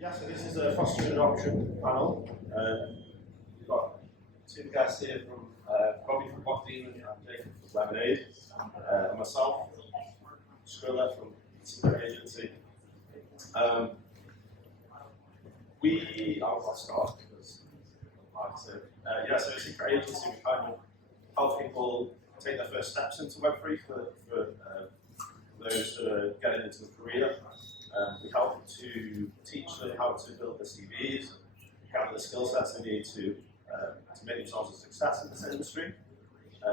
Yeah, so this is a fostering adoption panel. We've got two guests here from Robbie from Blockdaemon and Jakob from Lemonade, and myself, Skrillah from Secret Agency. I'll start because so Secret Agency, we kind of help people take their first steps into Web3 for those that are getting into the career. We help to teach them how to build their CVs, gather the skill sets they need to make themselves a success in this industry.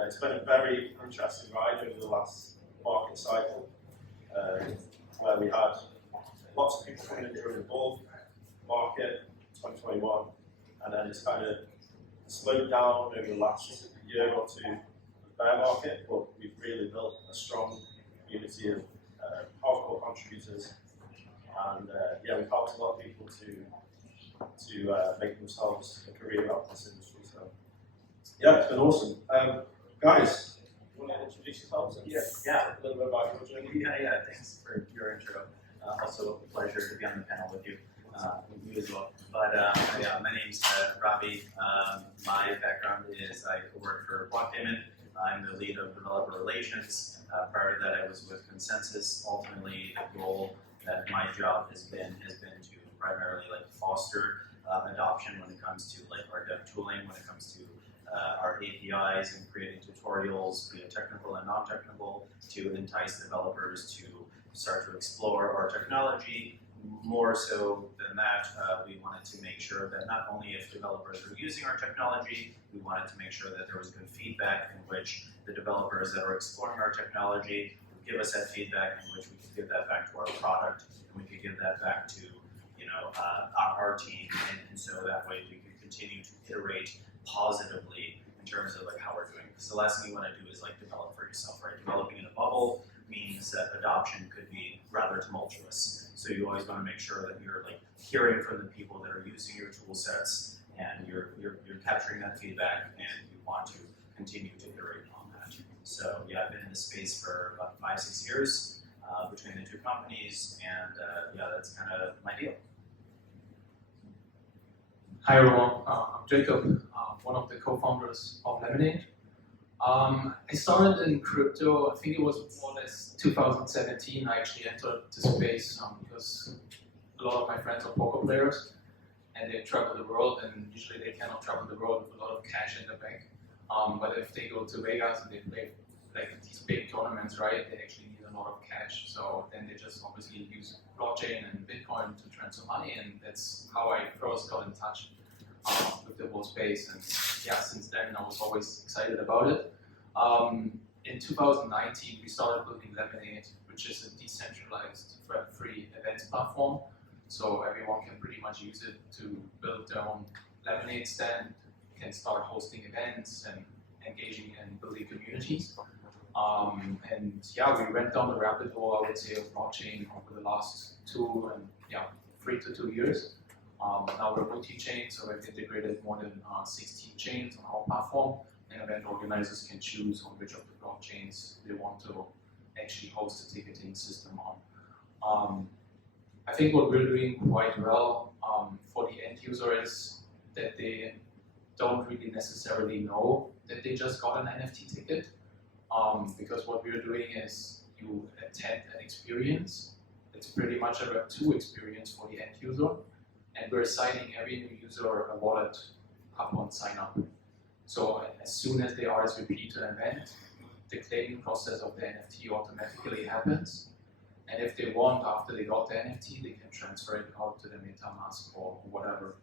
It's been a very interesting ride over the last market cycle, where we had lots of people coming in during the bull market, 2021, and then it's kind of slowed down over the last year or two of the bear market, but we've really built a strong community of hardcore contributors. And we've helped a lot of people to make themselves a career out of this industry. So it's been awesome. Guys, you want to introduce yourselves? Yeah. A little bit about your journey. Yeah. Thanks for your intro. Also a pleasure to be on the panel with you. You as well. But my name's Robbie. My background is I work for Blockdaemon. I'm the lead of developer relations. Prior to that, I was with Consensus. Ultimately, the goal that my job has been to primarily foster adoption when it comes to our dev tooling, when it comes to our APIs and creating tutorials, be it technical and non-technical, to entice developers to start to explore our technology. More so than that, we wanted to make sure that not only if developers are using our technology, we wanted to make sure that there was good feedback in which the developers that are exploring our technology would give us that feedback, in which we could give that back to our product, and we could give that back to our team, and so that way we could continue to iterate positively in terms of how we're doing. Because the last thing you want to do is develop for yourself, right? Developing in a bubble means that adoption could be rather tumultuous. So you always want to make sure that you're hearing from the people that are using your tool sets, and you're capturing that feedback, and you want to continue to iterate on that. So I've been in this space for about 5-6 years between the two companies, and that's kind of my deal. Hi everyone, I'm Jakob, one of the co-founders of Lemonade. I started in crypto, I think it was more or less 2017. I actually entered the space because a lot of my friends are poker players and they travel the world, and usually they cannot travel the world with a lot of cash in the bank. But if they go to Vegas and they play these big tournaments, right, they actually need a lot of cash. So then they just obviously use blockchain and Bitcoin to transfer money, and that's how I first got in touch with the whole space. And since then I was always excited about it. In 2019 we started building Lemonade, which is a decentralized Web3 events platform. So everyone can pretty much use it to build their own Lemonade stand, can start hosting events and engaging and building communities. We went down the rabbit hole, I would say, of blockchain over the last 3 to 2 years. Now we're multi-chain, so we've integrated more than 16 chains on our platform, and event organizers can choose on which of the blockchains they want to actually host a ticketing system on. I think what we're doing quite well for the end user is that they don't really necessarily know that they just got an NFT ticket, because what we're doing is you attend an experience. It's pretty much a Web2 experience for the end user, and we're assigning every new user a wallet upon sign up. So as soon as they RSVP to an event, the claiming process of the NFT automatically happens. And if they want, after they got the NFT, they can transfer it out to the MetaMask or whatever.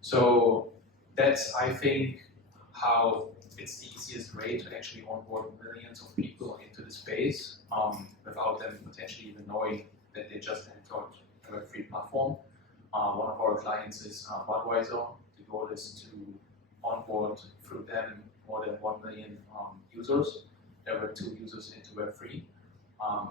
So that's, I think, how it's the easiest way to actually onboard millions of people into the space without them potentially even knowing that they just entered a Web3 platform. One of our clients is Budweiser. The goal is to onboard through them more than 1 million users, Web2 users into Web3,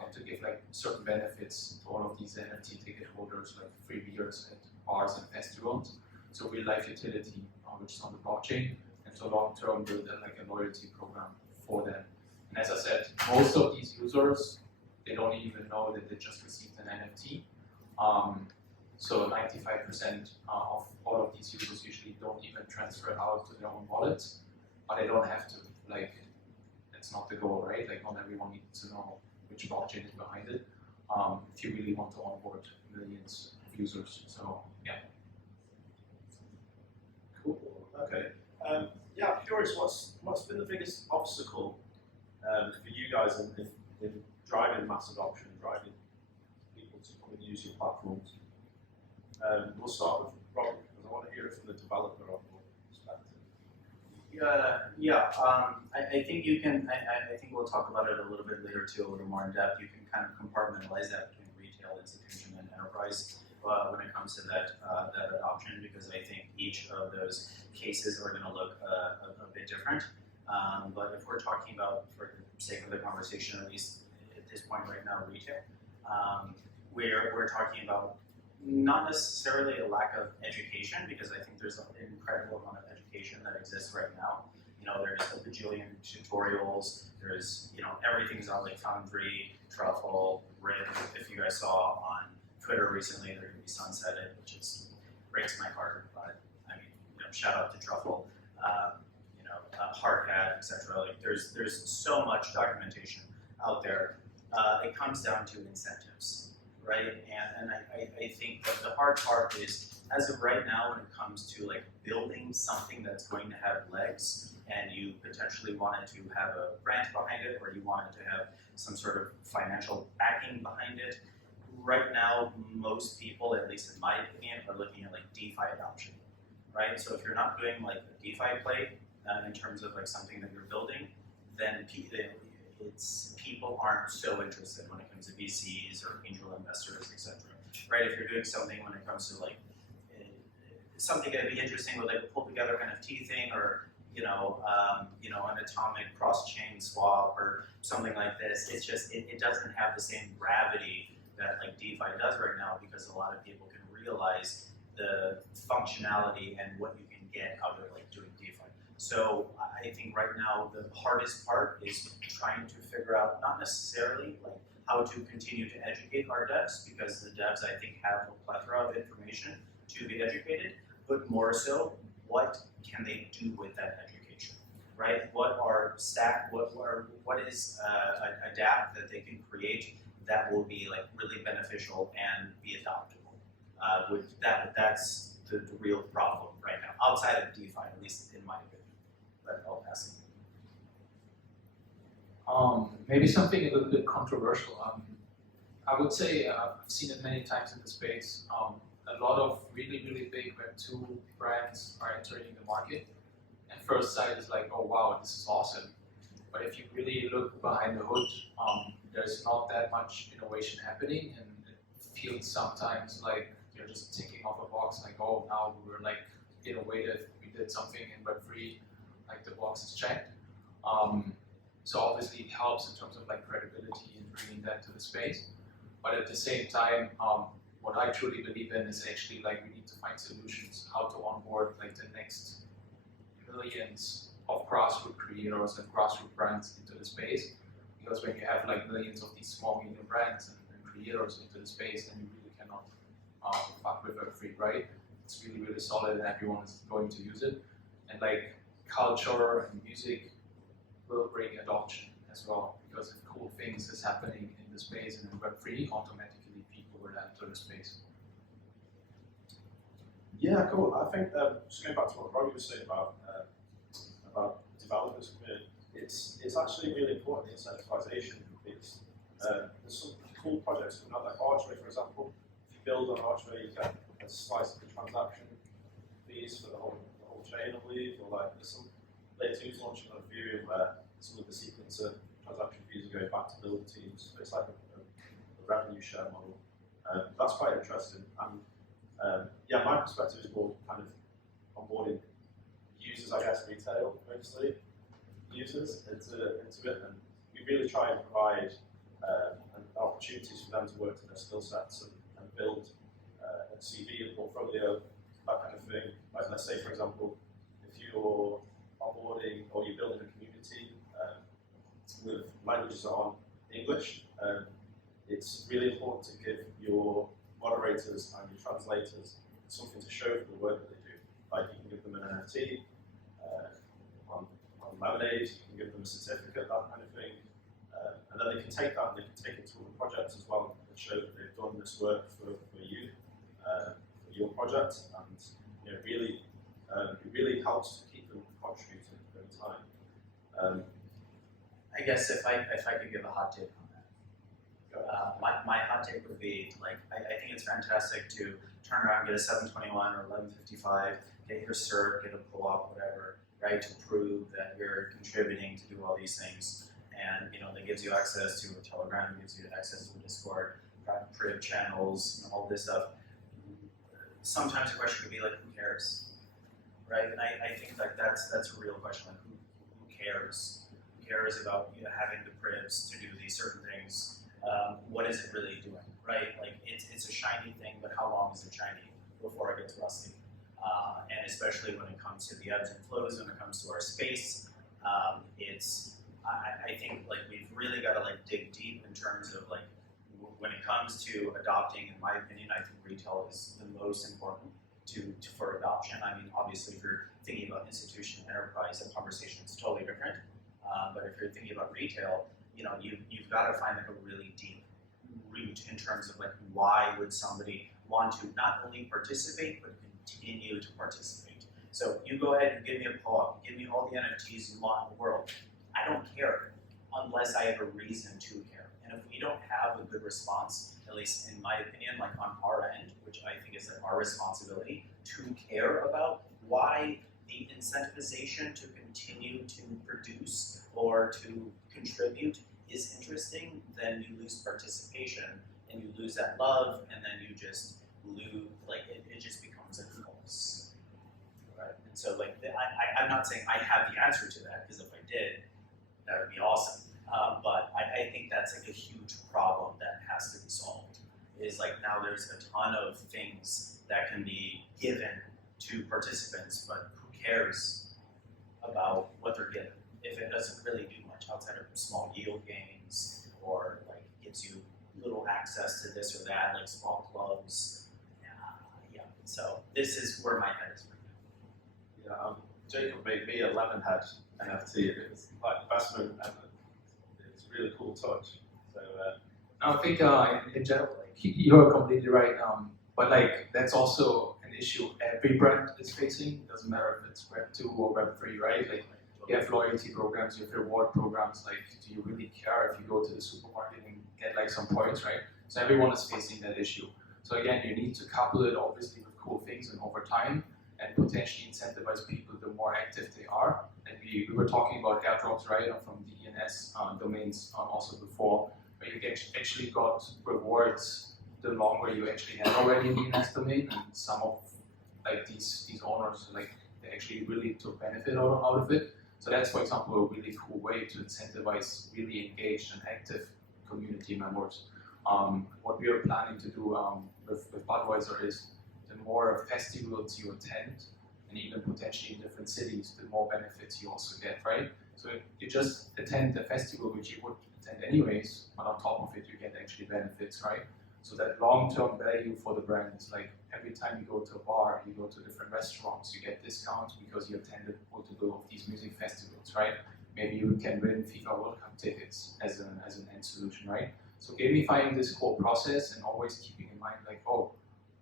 and to give certain benefits to all of these NFT ticket holders, like free beers at bars and festivals. So real life utility, which is on the blockchain, and so long term build a loyalty program for them. And as I said, most of these users, they don't even know that they just received an NFT. So 95% of all of these users usually don't even transfer out to their own wallets, but they don't have to. Like, that's not the goal, right? Like, not everyone needs to know which blockchain is behind it. If you really want to onboard millions of users, so yeah. Cool. Okay. Yeah, I'm curious. What's been the biggest obstacle for you guys in driving mass adoption, driving people to come and use your platforms? We'll start with Robbie because I want to hear it from the developer of your perspective. I think you can. I think we'll talk about it a little bit later too, a little more in depth. You can kind of compartmentalize that between retail, institution, and enterprise when it comes to that adoption, because I think each of those cases are going to look a bit different. But if we're talking about, for the sake of the conversation, at least at this point right now, retail, we're talking about not necessarily a lack of education, because I think there's an incredible amount of education that exists right now. You know, there's a bajillion tutorials. There's, you know, everything's on like Foundry, Truffle, Rip. If you guys saw on Twitter recently, they're going to be sunsetted, which is breaks my heart. But I mean, you know, shout out to Truffle, Hardhat, etc. Like, there's so much documentation out there. It comes down to incentives, right? And I think that the hard part is, as of right now, when it comes to like building something that's going to have legs, and you potentially wanted to have a grant behind it, or you wanted to have some sort of financial backing behind it, right now, most people, at least in my opinion, are looking at like DeFi adoption, right? So if you're not doing like a DeFi play in terms of like something that you're building, then people aren't so interested when it comes to VCs or angel investors, etc. Right? If you're doing something when it comes to like something that'd be interesting with like a pull together NFT thing, or an atomic cross-chain swap or something like this, it's just it doesn't have the same gravity that like DeFi does right now, because a lot of people can realize the functionality and what you can get out of like doing DeFi. So I think right now the hardest part is trying to figure out, not necessarily like how to continue to educate our devs, because the devs I think have a plethora of information to be educated, but more so, what can they do with that education, right? What is a dApp that they can create that will be like really beneficial and be adoptable? That's the real problem right now, outside of DeFi, at least in my opinion. But I'll pass it. Maybe something a little bit controversial. I would say I've seen it many times in the space. A lot of really, really big Web2 brands are entering the market. At first sight, it's like, oh wow, this is awesome. But if you really look behind the hood, there's not that much innovation happening, and it feels sometimes like you're just ticking off a box, like, oh, now we're like innovative, we did something in Web3, like the box is checked. So obviously it helps in terms of like credibility and bringing that to the space. But at the same time, what I truly believe in is actually like we need to find solutions how to onboard like the next millions of grassroots creators and grassroots brands into the space. Because when you have like millions of these small medium brands and creators into the space, then you really cannot fuck with Web3, right? It's really, really solid and everyone is going to use it. And like culture and music will bring adoption as well, because if cool things is happening in the space and in Web3, automatically people will enter the space. Yeah, cool. I think just going back to what Robbie was saying about developers, it's actually really important, the incentivization piece. There's some cool projects coming out, like Archway, for example. If you build on Archway, you get a slice of the transaction fees for the whole chain, I believe, or like there's some later who's launching on Ethereum where some of the sequencer transaction fees are going back to build teams. So it's like a revenue share model. That's quite interesting. And yeah, my perspective is more kind of onboarding users, I guess, retail mostly users into it, and we really try and provide opportunities for them to work to their skill sets and build a CV, a portfolio, that kind of thing. Like, let's say, for example, if you're onboarding or you're building a community with languages on English, it's really important to give your moderators and your translators something to show for the work that they do. Like you can give them an NFT on Lemonade, you can give them a certificate, that kind of thing. And then they can take that and they can take it to other projects as well and show that they've done this work for you, for your project, and it really helps to keep them contributing over time. I guess if I could give a hot take on that, my hot take would be like I think it's fantastic to turn around, get a 721 or 1155, get your cert, get a pull-up, whatever, right, to prove that you're contributing to do all these things. And that gives you access to a Telegram, gives you access to a Discord, private channels, all this stuff. Sometimes the question could be like, who cares, right? And I think like that's a real question. Like, who cares? Who cares about having the privs to do these certain things? What is it really doing, right? Like it's a shiny thing, but how long is it shiny before it gets rusty? And especially when it comes to the ebbs and flows, when it comes to our space, I think like we've really got to like dig deep in terms of like when it comes to adopting. In my opinion, I think retail is the most important for adoption. I mean, obviously, if you're thinking about institution and enterprise, the conversation is totally different. But if you're thinking about retail, you've got to find like a really deep root in terms of like why would somebody want to not only participate but continue to participate. So you go ahead and give me a pull-up, give me all the NFTs you want in the world. I don't care unless I have a reason to care. And if we don't have a good response, at least in my opinion, like on our end, which I think is like our responsibility to care about why the incentivization to continue to produce or to contribute is interesting, then you lose participation and you lose that love, and then you just lose, like it just becomes a false. Right? And so like I'm not saying I have the answer to that, because if I did, that would be awesome. But I think that's like a huge problem that has to be solved. Is like now there's a ton of things that can be given to participants, but who cares about what they're given if it doesn't really do much outside of small yield gains or like gives you little access to this or that, like small clubs. Yeah. So this is where my head is right now. Yeah, Jakob made me a Lemonhead NFT. It was like investment, and it's a really cool touch. So I think in general, like, you're completely right. But like that's also an issue every brand is facing. It doesn't matter if it's Web2 or Web3, right? Like you have loyalty programs, you have reward programs. Like, do you really care if you go to the supermarket and get like some points, right? So everyone is facing that issue. So again, you need to couple it obviously with cool things and over time, and potentially incentivize people the more active they are. And we were talking about airdrops, right, from the ENS domains also before, where you actually got rewards the longer you actually have already an ENS domain, and some of like these owners, like they actually really took benefit out of it. So that's, for example, a really cool way to incentivize really engaged and active community members. What we are planning to do with Budweiser is the more festivals you attend, and even potentially in different cities, the more benefits you also get, right? So if you just attend the festival, which you would attend anyways, but on top of it, you get actually benefits, right? So that long-term value for the brand is like every time you go to a bar, you go to different restaurants, you get discounts because you attended multiple of these music festivals, right? Maybe you can win FIFA World Cup tickets as an end solution, right? So gamifying this whole process and always keeping in mind like, oh,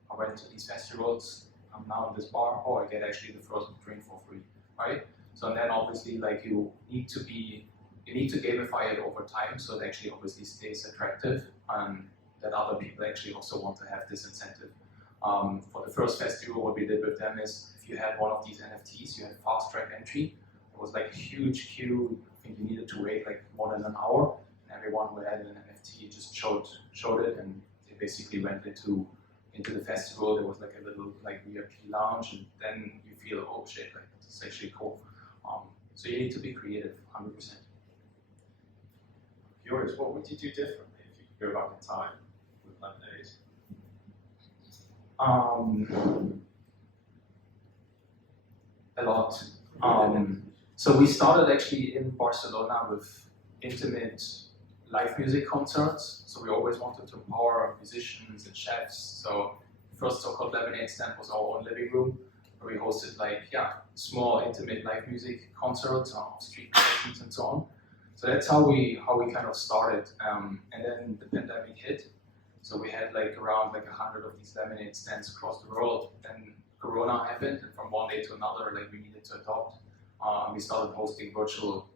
I went to these festivals, I'm now in this bar, oh, I get actually the first drink for free, right? So then obviously like you need to gamify it over time so it actually obviously stays attractive and that other people actually also want to have this incentive. For the first festival, what we did with them is if you had one of these NFTs, you had fast track entry. It was like a huge queue. I think you needed to wait like more than an hour. And everyone who had an NFT just showed it, and they basically went into the festival. There was like a little like VIP lounge, and then you feel, oh shit, like this is actually cool. So you need to be creative, 100%. curious, what would you do differently if you could go back in time with Lemonade? A lot. So we started actually in Barcelona with intimate live music concerts. So we always wanted to empower musicians and chefs. So first so-called Lemonade stand was our own living room, where we hosted small, intimate live music concerts on street musicians and so on. So that's how we kind of started. And then the pandemic hit. So we had around 100 of these lemonade stands across the world. Then Corona happened, and from one day to another, we needed to adopt. We started hosting virtual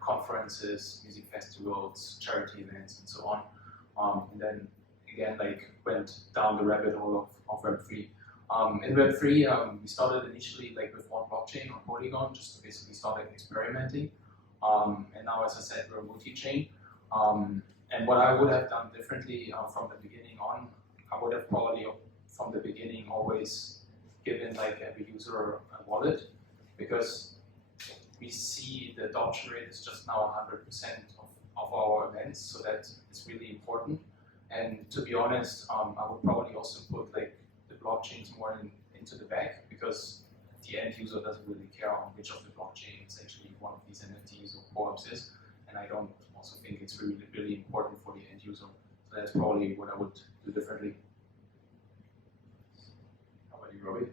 conferences, music festivals, charity events, and so on. And then again, went down the rabbit hole of Web3. In Web3, we started initially with one blockchain on Polygon, just to basically start experimenting. And now, as I said, we're multi-chain. And what I would have done differently from the beginning on, I would have probably from the beginning always given every user a wallet, because we see the adoption rate is just now 100% of our events, so that is really important. And to be honest, I would probably also put the blockchains more into the back, because the end user doesn't really care on which of the blockchains actually one of these NFTs or co-ops is, and I don't also think it's really important for the end user. So that's probably what I would do differently. How about you, Robbie?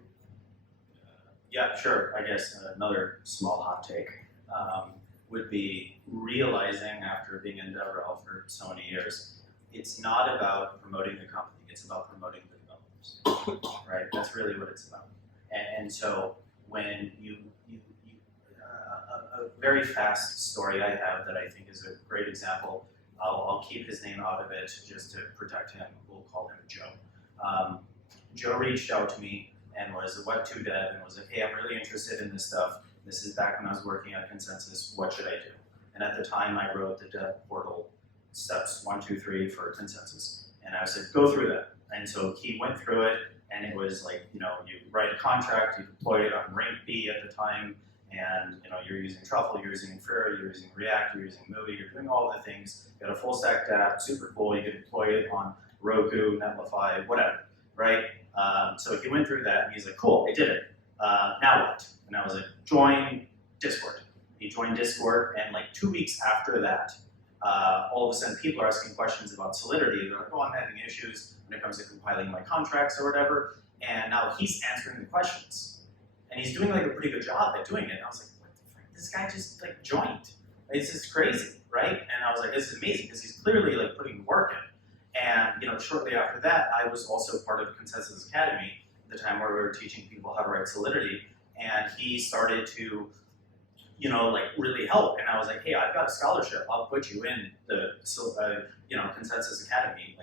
Yeah, sure. I guess another small hot take would be realizing, after being in DevRel for so many years, it's not about promoting the company, it's about promoting the developers, right? That's really what it's about. And so when a very fast story I have that I think is a great example, I'll keep his name out of it just to protect him. We'll call him Joe. Joe reached out to me and was a Web2 dev and was like, hey, I'm really interested in this stuff. This is back when I was working at Consensus. What should I do? And at the time, I wrote the dev portal steps 1, 2, 3 for Consensus. And I said, go through that. And so he went through it, and it was you write a contract, you deploy it on Rank B at the time, and you're using Truffle, you're using Infer, you're using React, you're using Movie, you're doing all the things. You got a full stack app, super cool. You can deploy it on Roku, Netlify, whatever, right? So he went through that, and he's like, cool, I did it. Now what? And I was like, join Discord. He joined Discord, and 2 weeks after that, all of a sudden people are asking questions about Solidity. They're like, oh, I'm having issues when it comes to compiling my contracts or whatever. And now he's answering the questions. And he's doing a pretty good job at doing it. And I was like, what the frick? This guy just joined. It's just crazy, right? And I was like, this is amazing, because he's clearly putting the work in. And shortly after that, I was also part of Consensus Academy at the time, where we were teaching people how to write Solidity. And he started to really help. And I was like, hey, I've got a scholarship. I'll put you in the Consensus Academy.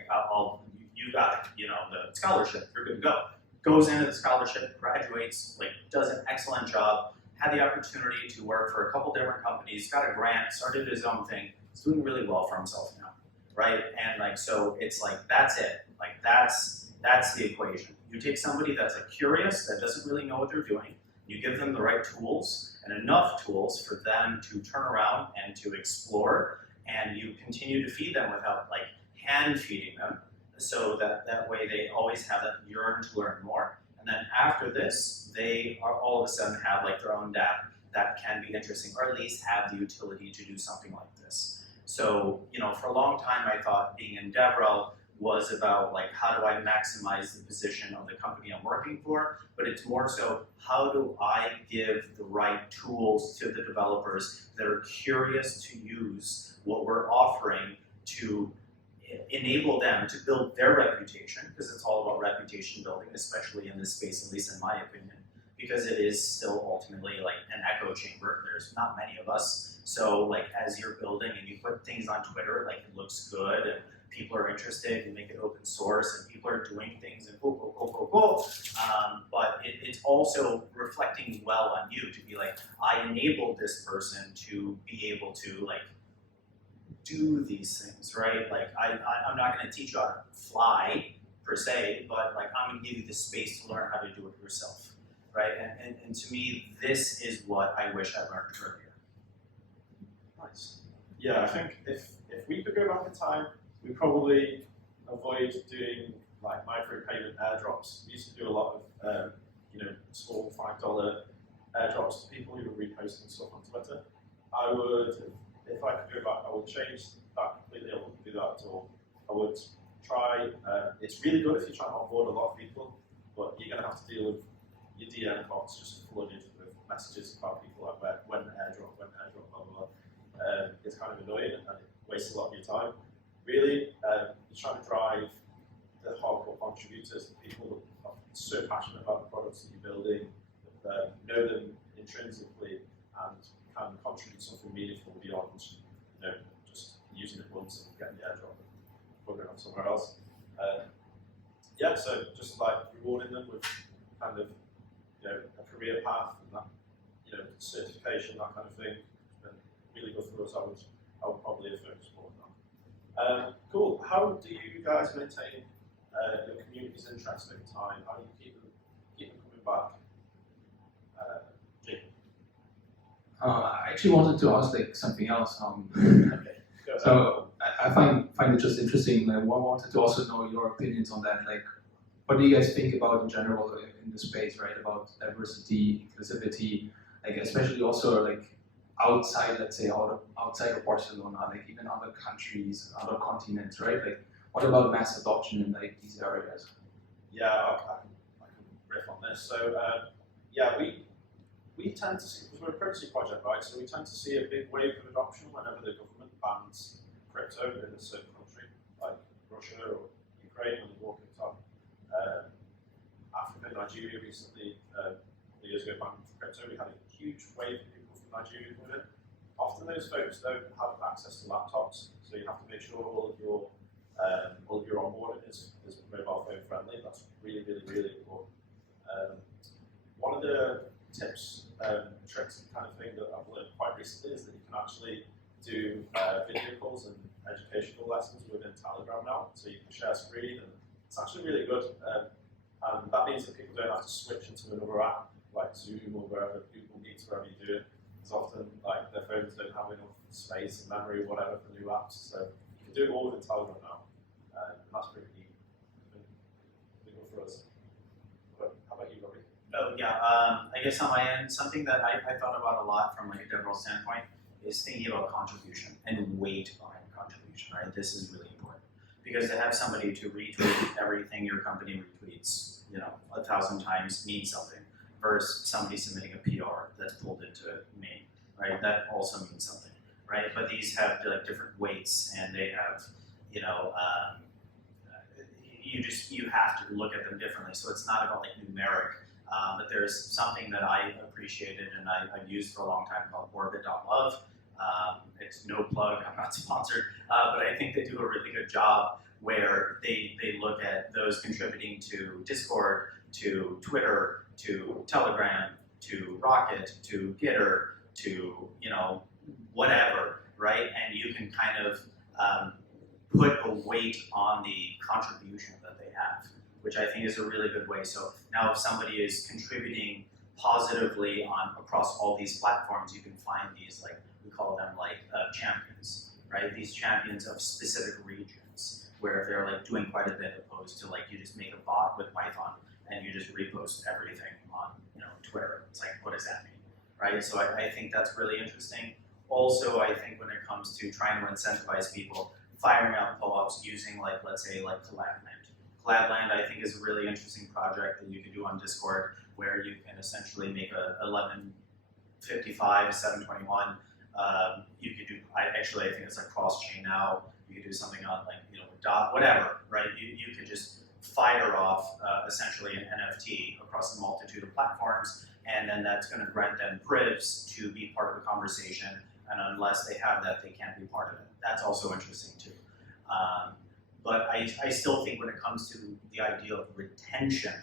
You got the scholarship. You're good to go. Goes into the scholarship, graduates, does an excellent job. Had the opportunity to work for a couple different companies. Got a grant. Started his own thing. He's doing really well for himself now, right? And so it's that's it. That's the equation. You take somebody that's curious, that doesn't really know what they're doing. You give them the right tools and enough tools for them to turn around and to explore, and you continue to feed them without hand feeding them, so that way they always have that yearn to learn more. And then after this, they are all of a sudden have their own dApp that can be interesting, or at least have the utility to do something like this. So for a long time I thought being in DevRel was about how do I maximize the position of the company I'm working for, but it's more so how do I give the right tools to the developers that are curious to use what we're offering to enable them to build their reputation, because it's all about reputation building, especially in this space, at least in my opinion, because it is still ultimately an echo chamber. There's not many of us, so as you're building and you put things on Twitter, it looks good and people are interested, you make it open source, and people are doing things, and cool. But it's also reflecting well on you to be I enabled this person to be able to do these things, right? I'm not going to teach you how to fly per se, but I'm going to give you the space to learn how to do it yourself, right? And to me, this is what I wish I learned earlier. Nice. Yeah, I think if we could go back in time, we probably avoid doing micropayment airdrops. We used to do a lot of small $5 airdrops to people who were reposting stuff on Twitter. I would, if I could go back, I would change that completely it's really good if you're trying to onboard a lot of people, but you're going to have to deal with your DM box just flooded with messages about people like when airdrop, blah, blah, blah. It's kind of annoying and it wastes a lot of your time. Really, you're trying to drive the hardcore contributors, the people that are so passionate about the products that you're building, that know them intrinsically and can contribute something meaningful beyond just using it once and getting the airdrop and putting it on somewhere else. Yeah, so just like rewarding them with kind of a career path and that certification, that kind of thing, it's been really good for us. I would probably have focused more on that. Cool. How do you guys maintain your community's interest over time? How do you keep them coming back? Jakob. I actually wanted to ask something else. Okay. Go ahead. So I find it just interesting. I wanted to also know your opinions on that. What do you guys think about in general in the space, right? About diversity, inclusivity, especially also outside, let's say, outside of Barcelona, even other countries, other continents, right? What about mass adoption in these areas? Yeah, I can riff on this. So yeah, we tend to see, because we're a privacy project, right? So we tend to see a big wave of adoption whenever the government bans crypto in a certain country, like Russia or Ukraine, when they walk into Africa, Nigeria recently, years ago, banned crypto. We had a huge wave of people from Nigeria doing it. Often those folks don't have access to laptops, so you have to make sure all of your onboarding is mobile phone friendly. That's really, really, really important. One of the tips, tricks, kind of thing that I've learned quite recently is that you can actually do video calls and educational lessons within Telegram now. So you can share screen, and it's actually really good. And that means that people don't have to switch into another app like Zoom or wherever, Google Meets, wherever you do it. It's often their phones don't have enough space and memory or whatever for new apps. So you can do it all within Telegram now. And that's pretty neat. Pretty good for us. But how about you, Robbie? Oh yeah, I guess on my end, something that I thought about a lot from a DevRel standpoint is thinking about contribution and weight behind contribution, right? This is really important because to have somebody to retweet everything your company retweets, 1,000 times means something versus somebody submitting a PR that's pulled into me, right? That also means something, right? But these have different weights and they have, you have to look at them differently. So it's not about numeric. But there's something that I appreciated and I've used for a long time called orbit.love. It's no plug, I'm not sponsored, but I think they do a really good job where they look at those contributing to Discord, to Twitter, to Telegram, to Rocket, to Gitter, to whatever, right? And you can kind of put a weight on the contribution that they have, which I think is a really good way. So now if somebody is contributing positively across all these platforms, you can find these, we call them champions, right? These champions of specific regions where they're doing quite a bit opposed to you just make a bot with Python and you just repost everything on Twitter. It's what does that mean, right? So I think that's really interesting. Also, I think when it comes to trying to incentivize people, firing out co-ops using let's say Collabland. Collabland, I think, is a really interesting project that you can do on Discord where you can essentially make a 1155, 721. You could do, I think it's cross-chain now. You could do something on dot, whatever, right? You could just fire off essentially an NFT across a multitude of platforms, and then that's going to grant them privs to be part of the conversation, and unless they have that, they can't be part of it. That's also interesting too. But I still think when it comes to the idea of retention,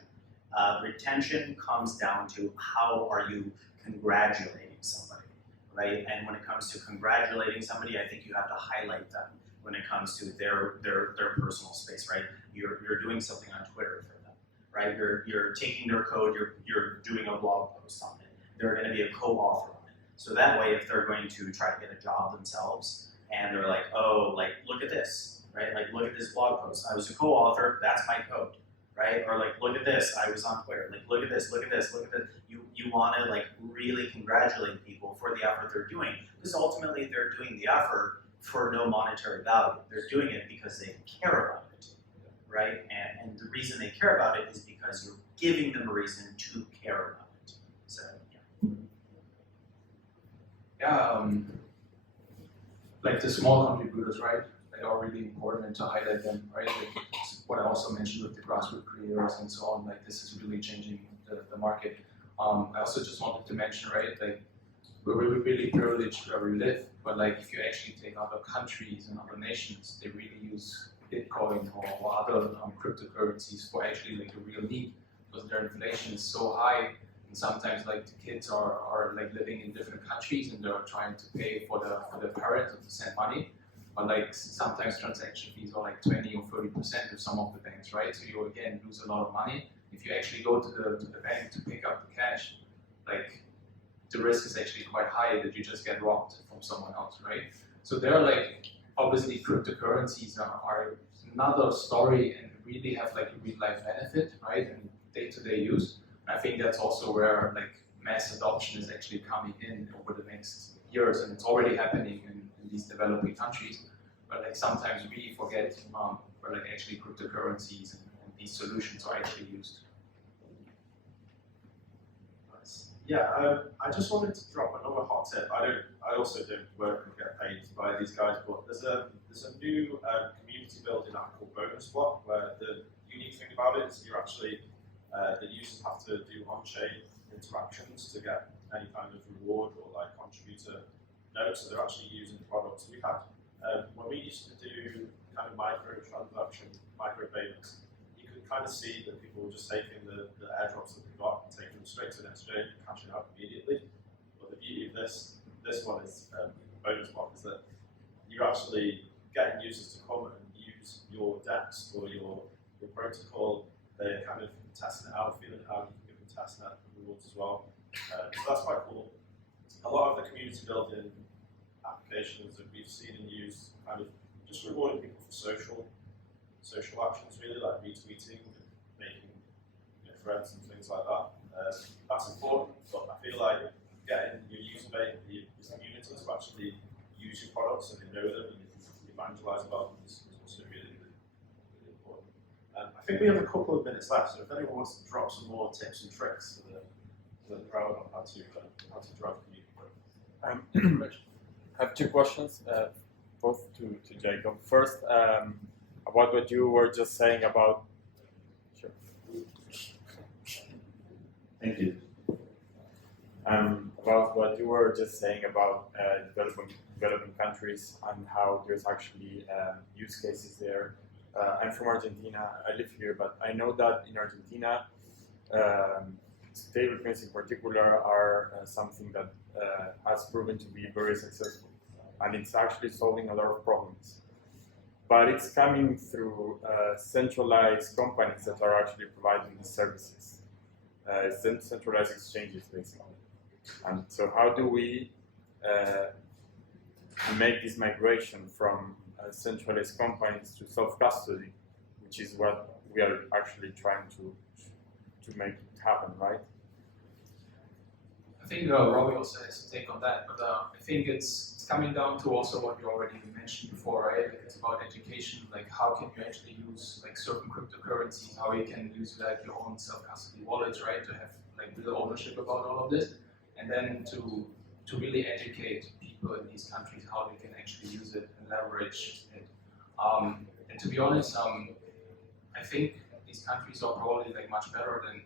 retention comes down to how are you congratulating somebody, right? And when it comes to congratulating somebody, I think you have to highlight them when it comes to their personal space, right? You're doing something on Twitter for them, right? You're taking their code, you're doing a blog post on it. They're going to be a co-author on it. So that way, if they're going to try to get a job themselves, and they're look at this. Right? Look at this blog post. I was a co-author, that's my code, right? Or look at this, I was on Twitter. Look at this, look at this, look at this. You want to really congratulate people for the effort they're doing, because ultimately they're doing the effort for no monetary value. They're doing it because they care about it, right? And the reason they care about it is because you're giving them a reason to care about it. So, yeah. Yeah, like the small contributors, right? They are really important and to highlight them, right? Like what I also mentioned with the grassroots creators and so on, like this is really changing the market. I also just wanted to mention, right, like we're really privileged where we live, but like if you actually take other countries and other nations, they really use Bitcoin or other cryptocurrencies for actually like a real need, because their inflation is so high, and sometimes like the kids are like living in different countries and they're trying to pay for the parents to send money, but like sometimes transaction fees are like 20 or 30% of some of the banks, right? So you again lose a lot of money. If you actually go to the bank to pick up the cash, like the risk is actually quite high that you just get robbed from someone else, right? So there are like, obviously cryptocurrencies are another story and really have like a real life benefit, right? And day-to-day use. And I think that's also where like mass adoption is actually coming in over the next years, and it's already happening in these developing countries. But like sometimes we forget where like actually cryptocurrencies and these solutions are actually used. Yeah, I just wanted to drop another hot tip. I also don't work and get paid by these guys, but there's a new community building app called Bonus Block, where the unique thing about it is you're actually the users have to do on-chain interactions to get any kind of reward or like contributor notes. So they're actually using products we had. When we used to do kind of micro payments, you could kind of see that people were just taking the airdrops that they got and taking them straight to the exchange and cashing out immediately. But the beauty of this one is Bonus Block is that you're actually getting users to come and use your DEX or your protocol. They're kind of testing it out, feeling it out. You can give them testnet rewards as well. So that's quite cool. A lot of the community building applications that we've seen and used kind of just rewarding people for social actions, really, like retweeting and making threads and things like that. That's important, but I feel like getting your user base, your community to actually use your products and they know them and you can evangelize about them is also really important. I think we have a couple of minutes left, so if anyone wants to drop some more tips and tricks for the crowd on how to drive community. I have two questions, both to Jakob. First, about what you were just saying about. Sure. Thank you. About what you were just saying about developing countries and how there's actually use cases there. I'm from Argentina. I live here, but I know that in Argentina, stablecoins in particular are something that has proven to be very successful, and it's actually solving a lot of problems. But it's coming through centralized companies that are actually providing these services, centralized exchanges, basically. And so, how do we make this migration from centralized companies to self-custody, which is what we are actually trying to make it happen, right? I think Robbie also has to take on that, but I think it's coming down to also what you already mentioned before, right? Like it's about education, like how can you actually use like certain cryptocurrencies, how you can use like your own self-custody wallets, right? To have like real ownership about all of this, and then to really educate people in these countries how they can actually use it and leverage it. And to be honest, I think these countries are probably like much better than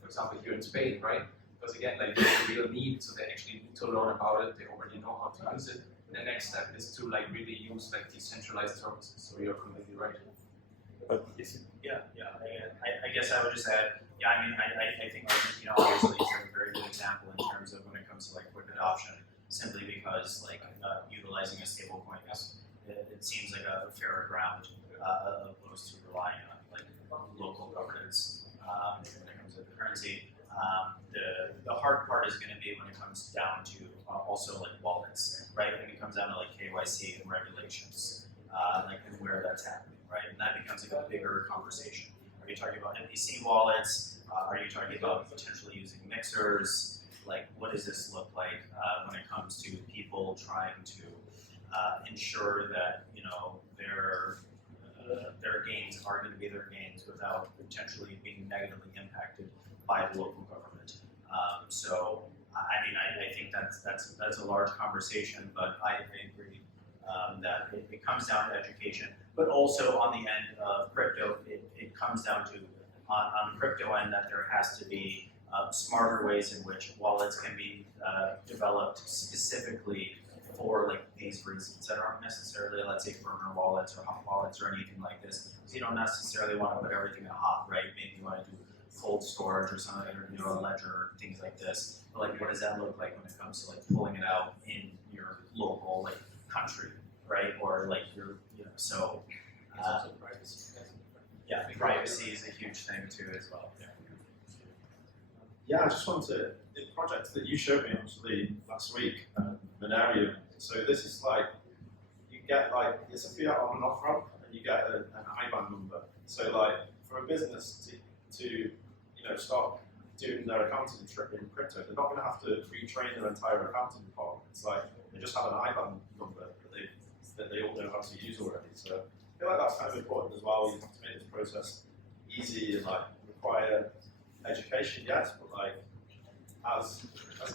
for example here in Spain, right? Because again, like there's a real need, so they actually need to learn about it. They already know how to use it. And the next step is to like really use like decentralized services. So you're completely right. But is it? Yeah. I guess I would just add. Yeah, I mean, I think Argentina obviously is a very good example in terms of when it comes to like quick adoption. Simply because like utilizing a stablecoin it seems like a fairer ground opposed to relying on like local governance when it comes to the currency. The hard part is going to be when it comes down to also like wallets, right? When it comes down to like KYC and regulations, like and where that's happening, right? And that becomes like a bigger conversation. Are you talking about MPC wallets? Are you talking about potentially using mixers? Like, what does this look like when it comes to people trying to ensure that their their gains are going to be their gains without potentially being negatively impacted by the local government. So I mean, I think that's a large conversation, but I agree that it comes down to education, but also on the end of crypto, it comes down to on the crypto end that there has to be smarter ways in which wallets can be developed specifically for like these reasons that aren't necessarily, let's say, burner wallets or hot wallets or anything like this. So you don't necessarily want to put everything in hot, right? Maybe you want to do cold storage or something, or a ledger, things like this. But like, what does that look like when it comes to like pulling it out in your local like country, right? Or like your, so. It's also privacy. Yeah, privacy is a huge thing too as well. Yeah, I just wanted to, the project that you showed me actually last week, Monarium. So this is like, you get like, it's a fiat on and off ramp, and you get an IBAN number. So like, for a business to start doing their accounting in crypto, they're not going to have to retrain their entire accounting department. It's like, they just have an IBAN number that they all know how to use already. So I feel like that's kind of important as well. You have to make this process easy and like require education, yes, but like as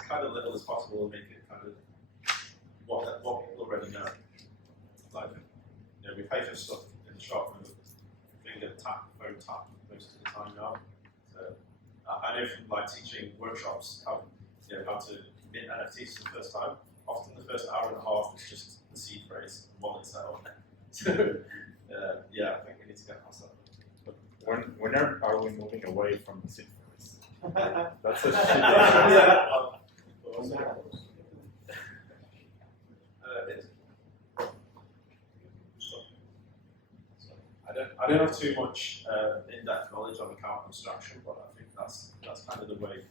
kind of little as possible and make it kind of what people already know. Like, we pay for stuff in the shop with finger tap, phone tap most of the time now. So I know from like teaching workshops how to mint NFTs for the first time. Often the first hour and a half is just the seed phrase, wallet setup. So yeah, I think we need to get past that. When are we moving away from the seed phrase? That's a shit. I don't have too much in-depth knowledge on account abstraction, but I think that's kind of the way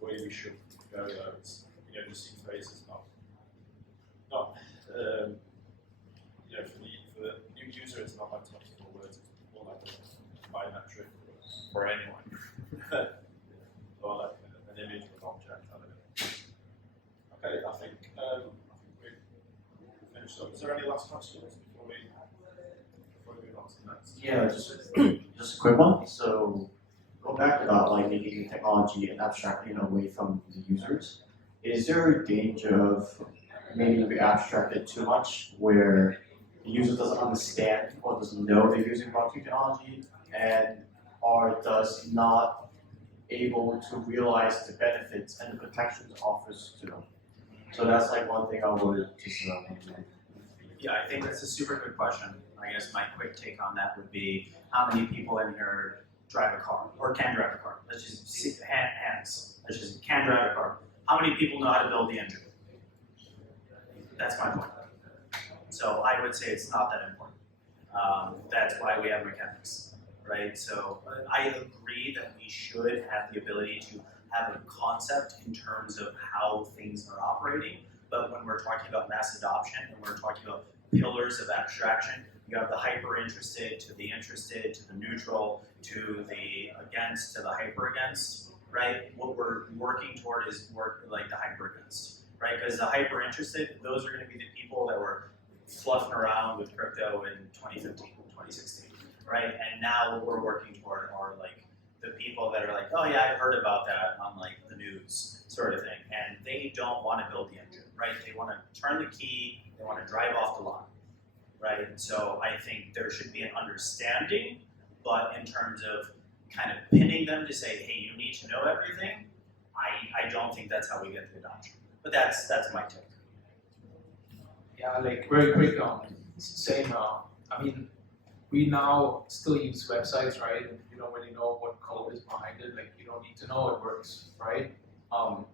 we should go. It's, the seed phrase is not for the new user, it's not like technical words, it's more like a biometric For anyone. or like an image of an object. I don't know. Okay, I think we finished up. Is there any last questions before we move on to the next? Yeah, just a quick one. So go back about like making the technology and abstracting away from the users. Is there a danger of maybe we abstract it too much where the user doesn't understand or doesn't know they're using blockchain technology and or does not able to realize the benefits and the protections it offers to them? So that's like one thing I would just Yeah, I think that's a super good question. I guess my quick take on that would be how many people in here drive a car or can drive a car? Let's just see hands. Let's just can drive a car. How many people know how to build the engine? That's my point. So I would say it's not that important. That's why we have mechanics, right? So I agree that we should have the ability to have a concept in terms of how things are operating, but when we're talking about mass adoption and we're talking about pillars of abstraction, you have the hyper interested to the neutral to the against to the hyper against, right? What we're working toward is like the hyper against, right? Because the hyper interested, those are going to be the people that were fluffing around with crypto in 2015, 2016, right? And now what we're working toward are like the people that are like, oh yeah, I heard about that on like the news sort of thing, and they don't want to build the engine, right? They want to turn the key, they want to drive off the line, right? And so I think there should be an understanding, but in terms of kind of pinning them to say, hey, you need to know everything, I don't think that's how we get to adoption. But that's my take. Yeah, like very quick same. I mean, we now still use websites, right? And you don't really know what code is behind it. Like you don't need to know it works, right? Long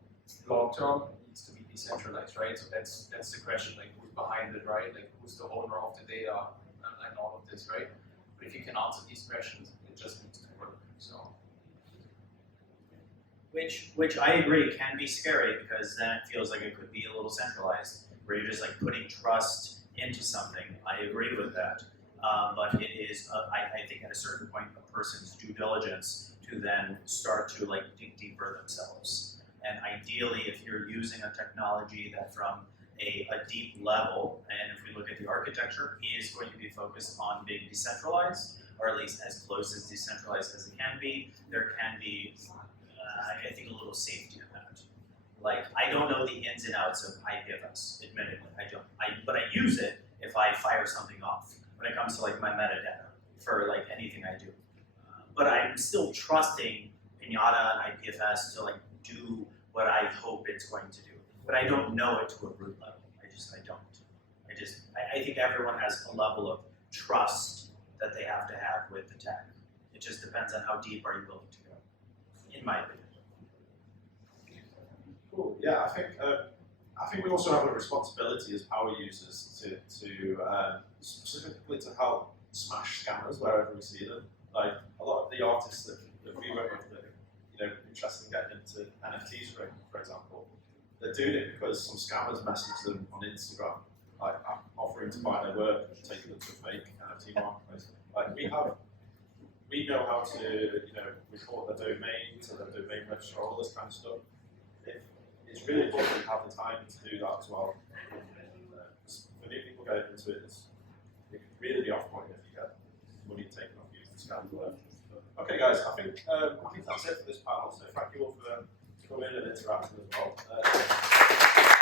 term it needs to be decentralized, right? So that's the question, like who's behind it, right? Like who's the owner of the data and all of this, right? But if you can answer these questions, it just needs to work. So. Which I agree can be scary because then it feels like it could be a little centralized, where you're just like putting trust into something. I agree with that, but it is, I think at a certain point, a person's due diligence to then start to like dig deeper themselves. And ideally, if you're using a technology that from a deep level, and if we look at the architecture, is going to be focused on being decentralized, or at least as close as decentralized as it can be. There can be, I think, a little safety in that. Like, I don't know the ins and outs of IPFS, admittedly, I don't. But I use it if I fire something off, when it comes to like my metadata, for like anything I do. But I'm still trusting Pinata and IPFS to like do what I hope it's going to do. But I don't know it to a root level. I don't. I think everyone has a level of trust that they have to have with the tech. It just depends on how deep are you willing to go, in my opinion. Cool. Yeah, I think we also have a responsibility as power users to specifically to help smash scammers wherever we see them. Like a lot of the artists that we work with that are interested in getting into NFTs, for example, they're doing it because some scammers message them on Instagram, like offering to buy their work and taking them to a fake NFT marketplace. Like we know how to report their domain to their domain registrar, all this kind of stuff. It's really important to have the time to do that as well. For new people getting into it, it can really be off-putting if you get money taken off you to scam the work. Okay, guys, I think that's it for this panel. So thank you all for coming in and interacting as well.